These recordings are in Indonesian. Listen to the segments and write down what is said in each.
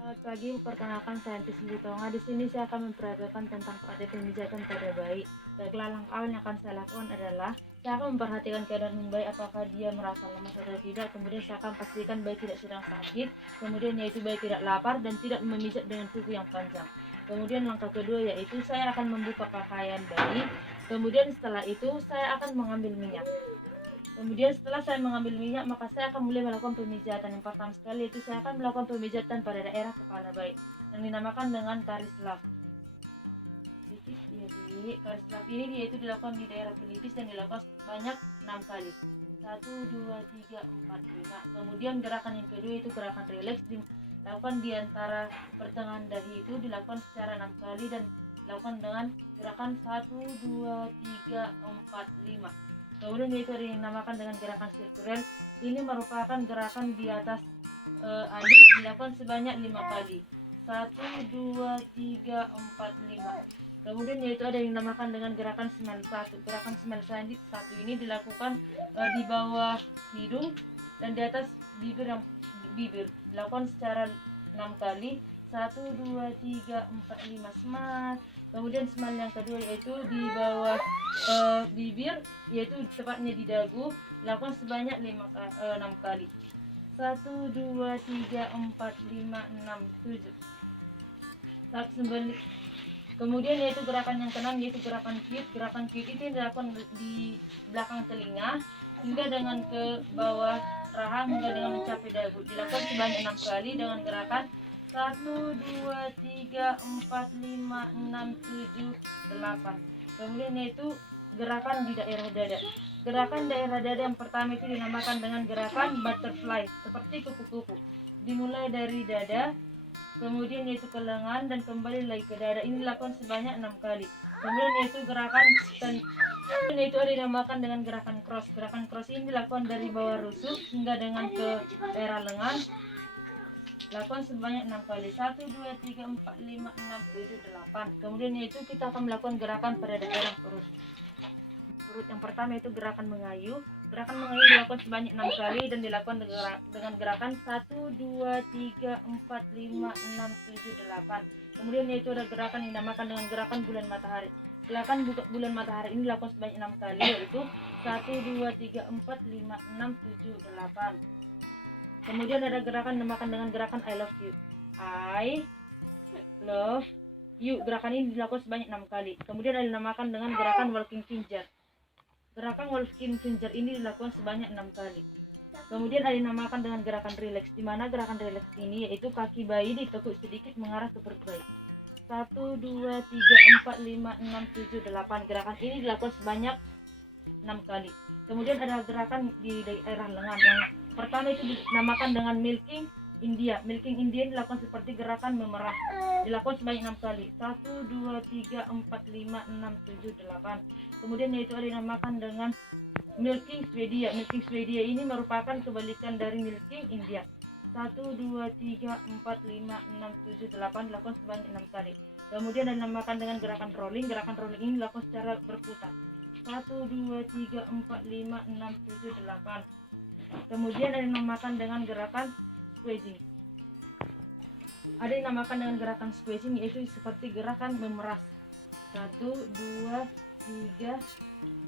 Selamat pagi, perkenalkan saya Antis Tonga. Di sini saya akan memperagakan tentang pada pemijatan pada bayi. Baiklah, langkah awal yang akan saya lakukan adalah saya akan memperhatikan keadaan bayi, apakah dia merasa lemas atau tidak. Kemudian saya akan pastikan bayi tidak sedang sakit. Kemudian yaitu bayi tidak lapar dan tidak memijat dengan kuku yang panjang. Kemudian langkah kedua yaitu saya akan membuka pakaian bayi. Kemudian setelah itu saya akan mengambil minyak. Kemudian setelah saya mengambil minyak, maka saya akan mulai melakukan pemijatan. Yang pertama sekali itu saya akan melakukan pemijatan pada daerah kepala bayi yang dinamakan dengan karis lap. Jadi karis lap ini yaitu dilakukan di daerah pelipis dan dilakukan sebanyak 6 kali. 1, 2, 3, 4, 5. Kemudian gerakan yang kedua itu gerakan rileks, dilakukan di antara pertengahan dahi itu, dilakukan secara 6 kali dan dilakukan dengan gerakan 1, 2, 3, 4, 5. Kemudian yaitu ada yang dinamakan dengan gerakan sirkular. Ini merupakan gerakan di atas alis, dilakukan sebanyak 5 kali. 1, 2, 3, 4, 5. Kemudian yaitu ada yang dinamakan dengan gerakan smile 1. Gerakan smile 1 ini dilakukan di bawah hidung dan di atas bibir dilakukan secara 6 kali. 1, 2, 3, 4, 5 smile. Kemudian smile yang kedua yaitu di bawah bibir, yaitu tepatnya di dagu, lakukan sebanyak 6 kali. 1, 2, 3, 4, 5, 6, 7. Kemudian yaitu gerakan yang keenam yaitu gerakan cute. Gerakan cute itu dilakukan di belakang telinga hingga dengan ke bawah rahang hingga dengan mencapai dagu. Dilakukan sebanyak 6 kali dengan gerakan 1, 2, 3, 4, 5, 6, 7, 8. Kemudian yaitu gerakan di daerah dada. Gerakan daerah dada yang pertama itu dinamakan dengan gerakan butterfly, seperti kupu-kupu. Dimulai dari dada, kemudian yaitu ke lengan dan kembali lagi ke dada. Ini dilakukan sebanyak 6 kali. Kemudian yaitu gerakan yaitu ada dinamakan dengan gerakan cross. Gerakan cross ini dilakukan dari bawah rusuk hingga dengan ke daerah lengan. Lakukan sebanyak 6 kali. 1, 2, 3, 4, 5, 6, 7, 8. Kemudian yaitu kita akan melakukan gerakan pada daerah perut. Yang pertama itu gerakan mengayu. Gerakan mengayu dilakukan sebanyak 6 kali dan dilakukan dengan gerakan 1, 2, 3, 4, 5, 6, 7, 8. Kemudian yaitu ada gerakan yang dinamakan dengan gerakan bulan matahari. Gerakan bulan matahari ini dilakukan sebanyak 6 kali, yaitu 1, 2, 3, 4, 5, 6, 7, 8. Kemudian ada gerakan dinamakan dengan gerakan I love you. I love you. Gerakan ini dilakukan sebanyak 6 kali. Kemudian ada dinamakan dengan gerakan walking finger. Gerakan walking finger ini dilakukan sebanyak 6 kali. Kemudian ada dinamakan dengan gerakan relax, di mana gerakan relax ini yaitu kaki bayi ditekuk sedikit mengarah ke perut bayi. 1, 2, 3, 4, 5, 6, 7, 8. Gerakan ini dilakukan sebanyak 6 kali. Kemudian ada gerakan di daerah lengan. Yang pertama itu dinamakan dengan milking India. Milking India dilakukan seperti gerakan memerah. Dilakukan sebanyak 6 kali. 1, 2, 3, 4, 5, 6, 7, 8. Kemudian yaitu ada dinamakan dengan milking Swedia. Milking Swedia ini merupakan kebalikan dari milking India. 1, 2, 3, 4, 5, 6, 7, 8. Dilakukan sebanyak 6 kali. Kemudian ada dinamakan dengan gerakan rolling. Gerakan rolling ini dilakukan secara berputar. 1, 2, 3, 4, 5, 6, 7, 8. Kemudian ada dinamakan dengan gerakan squeezing. Ada yang dinamakan dengan gerakan squeezing yaitu seperti gerakan memeras. 1, 2, 3,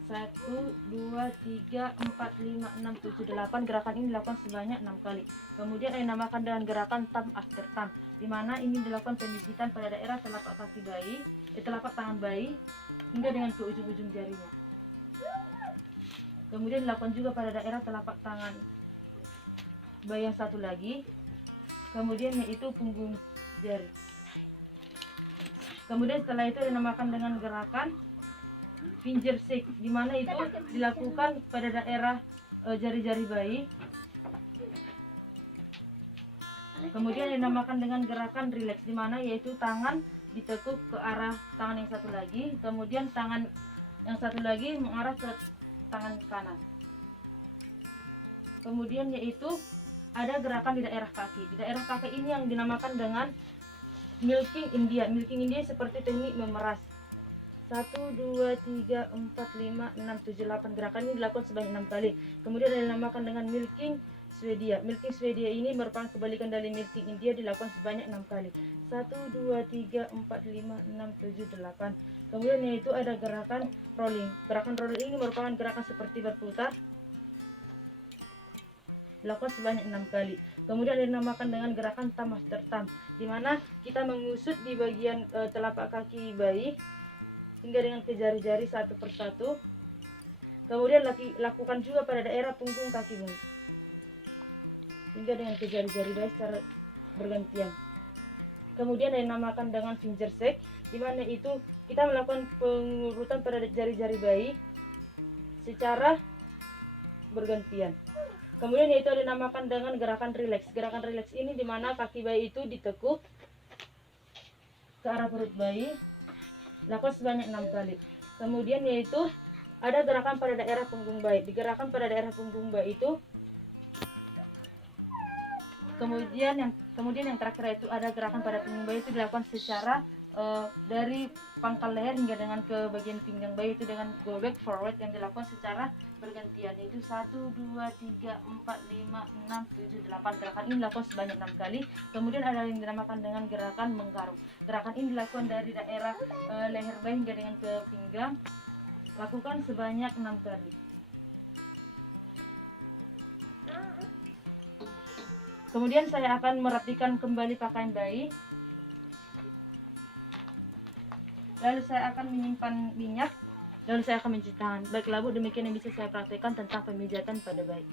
1, 2, 3, 4, 5, 6, 7, 8. Gerakan ini dilakukan sebanyak 6 kali. Kemudian ada yang dinamakan dengan gerakan thumb after thumb, di mana ini dilakukan pemijitan pada daerah telapak kaki bayi, telapak tangan bayi hingga dengan ke ujung-ujung jarinya. Kemudian dilakukan juga pada daerah telapak tangan bayi yang satu lagi. Kemudian yaitu punggung jari. Kemudian setelah itu dinamakan dengan gerakan finger shake, di mana itu dilakukan pada daerah jari-jari bayi. Kemudian dinamakan dengan gerakan relax, di mana yaitu tangan ditekuk ke arah tangan yang satu lagi, kemudian tangan yang satu lagi mengarah ke tangan kanan. Kemudian yaitu ada gerakan di daerah kaki. Di daerah kaki ini yang dinamakan dengan milking India. Milking India seperti teknik memeras. 1, 2, 3, 4, 5, 6, 7, 8. Gerakan ini dilakukan sebanyak 6 kali. Kemudian ada dinamakan dengan milking Swedia. Milking Swedia ini merupakan kebalikan dari milking India, dilakukan sebanyak 6 kali. 1, 2, 3, 4, 5, 6, 7, 8. Kemudian yaitu ada gerakan rolling. Gerakan rolling ini merupakan gerakan seperti berputar, dilakukan sebanyak 6 kali. Kemudian dinamakan dengan gerakan thumb after thumb, di mana kita mengusut di bagian telapak kaki bayi hingga dengan ke jari-jari satu persatu. Kemudian lakukan juga pada daerah punggung kaki bayi hingga dengan ke jari-jari bayi secara bergantian. Kemudian dinamakan dengan finger shake, di mana itu kita melakukan pengurutan pada jari-jari bayi secara bergantian. Kemudian yaitu dinamakan dengan gerakan relax. Gerakan relax ini di mana kaki bayi itu ditekuk ke arah perut bayi, lakukan sebanyak 6 kali. Kemudian yaitu ada gerakan pada daerah punggung bayi. Digerakkan pada daerah punggung bayi itu. Kemudian yang terakhir itu ada gerakan pada punggung bayi, itu dilakukan secara dari pangkal leher hingga dengan ke bagian pinggang bayi, itu dengan go back forward yang dilakukan secara bergantian, yaitu 1, 2, 3, 4, 5, 6, 7, 8. Gerakan ini dilakukan sebanyak 6 kali. Kemudian ada yang dinamakan dengan gerakan menggaruk. Gerakan ini dilakukan dari daerah leher bayi hingga dengan ke pinggang, lakukan sebanyak 6 kali. Kemudian saya akan merapikan kembali pakaian bayi. Lalu saya akan menyimpan minyak. Lalu saya akan mencuci tangan. Baiklah Bu, demikian yang bisa saya praktekkan tentang pemijatan pada bayi.